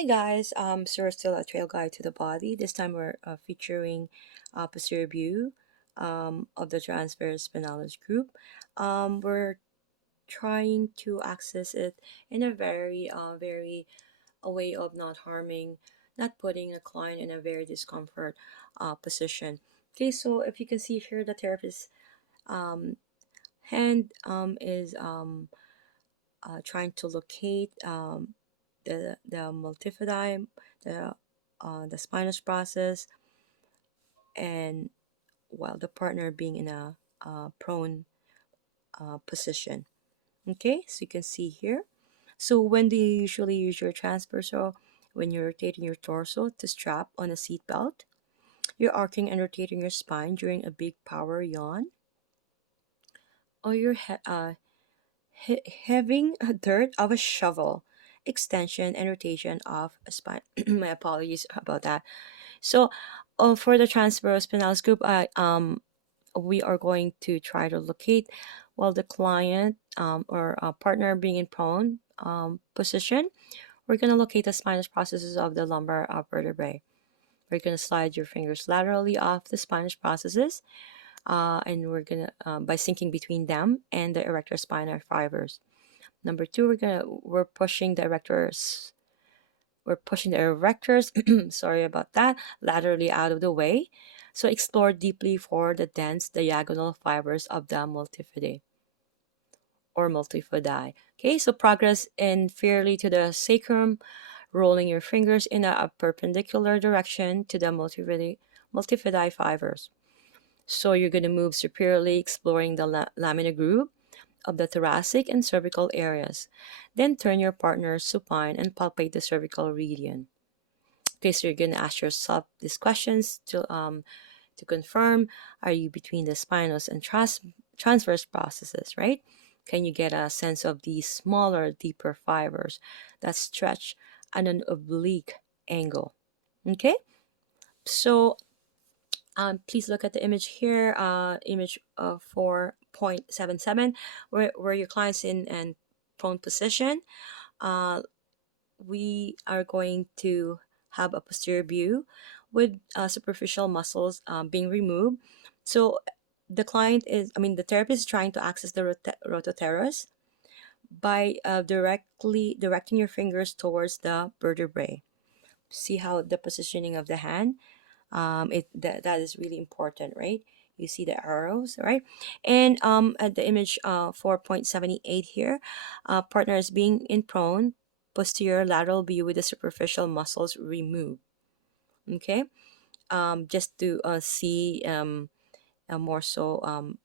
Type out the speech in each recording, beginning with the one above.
Hi guys, so we're still a trail guide to the body. This time we're featuring posterior view of the transverse spinalis group. We're trying to access it in a very a way of not harming, not putting a client in a very discomfort position. Okay, so if you can see here, the therapist's hand is trying to locate the multifidi, the spinous process, and while the partner being in a prone position. Okay, so you can see here. So when do you usually use your transversal? When you're rotating your torso to strap on a seat belt, you're arcing and rotating your spine during a big power yawn, or you're having a dirt of a shovel, extension and rotation of a spine. My apologies about that. So, for the transverse spinalis group, we are going to try to locate while the client or partner being in prone position. We're going to locate the spinous processes of the lumbar vertebrae. We're going to slide your fingers laterally off the spinous processes, and we're going to by sinking between them and the erector spinae fibers. Number two, we're pushing the erectors. We're pushing the erectors, sorry about that, laterally out of the way. So explore deeply for the dense diagonal fibers of the multifidi or multifidi. Okay, so progress inferiorly to the sacrum, rolling your fingers in a perpendicular direction to the multifidi fibers. So you're going to move superiorly, exploring the lamina groove of the thoracic and cervical areas. Then turn your partner supine and palpate the cervical region. Okay, so you're gonna ask yourself these questions to confirm: are you between the spinous and transverse processes, right? Can you get a sense of these smaller, deeper fibers that stretch at an oblique angle? Okay, so please look at the image here, image 4.77, where your client's in and prone position. Uh, we are going to have a posterior view with superficial muscles being removed. So the therapist is trying to access the rototeres by directly directing your fingers towards the vertebrae. See how the positioning of the hand, that is really important, right? You see the arrows, right? And at the image 4.78 here, partner is being in prone, posterior lateral view with the superficial muscles removed. Okay, just to see more so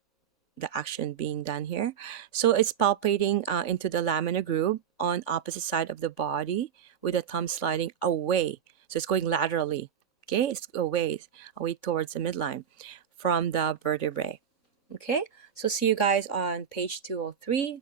the action being done here. So it's palpating into the lamina groove on opposite side of the body with the thumb sliding away. So it's going laterally. Okay, it's away towards the midline from the vertebrae. Okay, so see you guys on page 203.